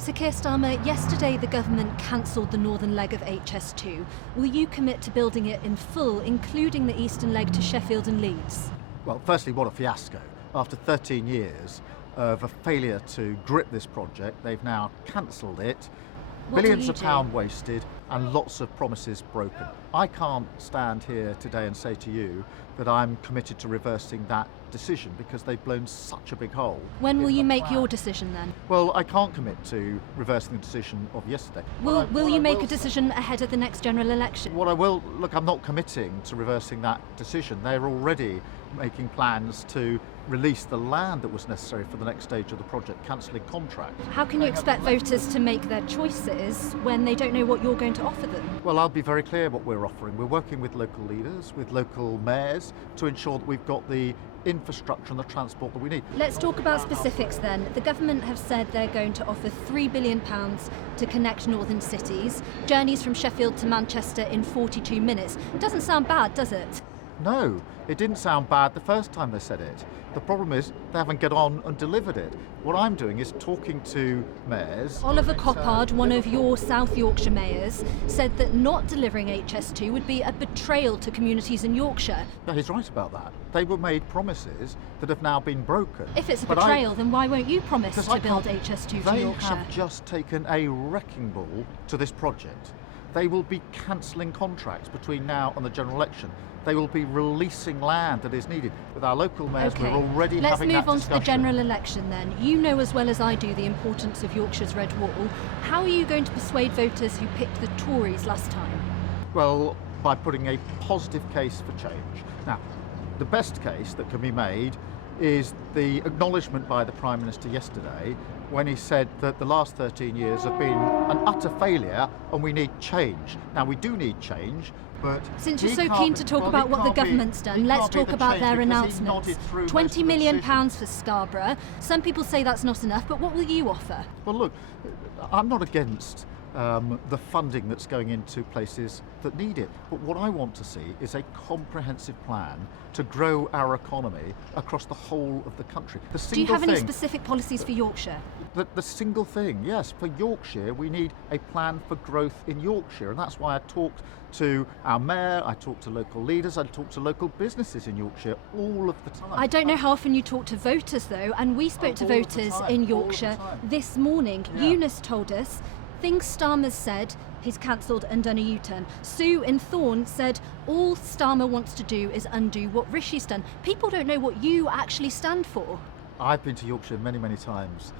So Keir Starmer, yesterday the government cancelled the northern leg of HS2. Will you commit to building it in full, including the eastern leg to Sheffield and Leeds? Well, firstly, what a fiasco. After 13 years of a failure to grip this project, they've now cancelled it. Billions of pounds wasted and lots of promises broken. I can't stand here today and say to you that I'm committed to reversing that decision because they've blown such a big hole. When will you make your decision then? Well, I can't commit to reversing the decision of yesterday. Will you make a decision ahead of the next general election? What I will, look, I'm not committing to reversing that decision. They're already making plans to release the land that was necessary for the next stage of the project, cancelling contracts. How can you expect voters to make their choices when they don't know what you're going to offer them? Well, I'll be very clear what we're offering. We're working with local leaders, with local mayors, to ensure that we've got the infrastructure and the transport that we need. Let's talk about specifics then. The government have said they're going to offer £3 billion to connect northern cities, journeys from Sheffield to Manchester in 42 minutes. Doesn't sound bad, does it? No, it didn't sound bad the first time they said it. The problem is they haven't got on and delivered it. What I'm doing is talking to mayors. Oliver Coppard, one of your South Yorkshire mayors, said that not delivering HS2 would be a betrayal to communities in Yorkshire. No, he's right about that. They were made promises that have now been broken. If it's a betrayal, then why won't you promise to build HS2 for They Yorkshire? have just taken a wrecking ball to this project. They will be cancelling contracts between now and the general election. They will be releasing land that is needed. With our local mayors, we're already Let's having that move on discussion. to the general election then. You know as well as I do the importance of Yorkshire's Red Wall. How are you going to persuade voters who picked the Tories last time? Well, by putting a positive case for change. Now, the best case that can be made is the acknowledgement by the Prime Minister yesterday when he said that the last 13 years have been an utter failure and we need change. Now, we do need change, but... Since you're so keen to talk about what the government's done, let's talk about their announcements. £20 million for Scarborough. Some people say that's not enough, but what will you offer? Well, look, I'm not against the funding that's going into places that need it. But what I want to see is a comprehensive plan to grow our economy across the whole of the country. Do you have any specific policies for Yorkshire? The single thing, yes. For Yorkshire, we need a plan for growth in Yorkshire, and that's why I talked to our mayor, I talked to local leaders, I talked to local businesses in Yorkshire all of the time. I don't know how often you talk to voters though, and we spoke to voters in Yorkshire this morning. Yeah. Eunice told us things Starmer's said, he's cancelled and done a U-turn. Sue in Thorne said all Starmer wants to do is undo what Rishi's done. People don't know what you actually stand for. I've been to Yorkshire many, many times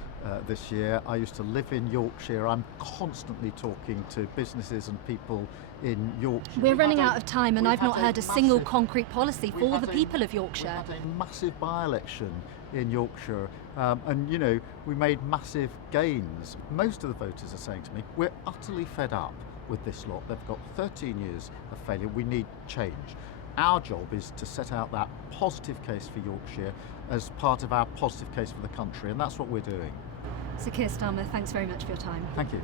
this year. I used to live in Yorkshire. I'm constantly talking to businesses and people in Yorkshire. We're running out of time and I've not heard a single concrete policy for the people of Yorkshire. We had a massive by-election in Yorkshire and, you know, we made massive gains. Most of the voters are saying to me, we're utterly fed up with this lot. They've got 13 years of failure. We need change. Our job is to set out that positive case for Yorkshire as part of our positive case for the country, and that's what we're doing. So Keir Starmer, thanks very much for your time. Thank you.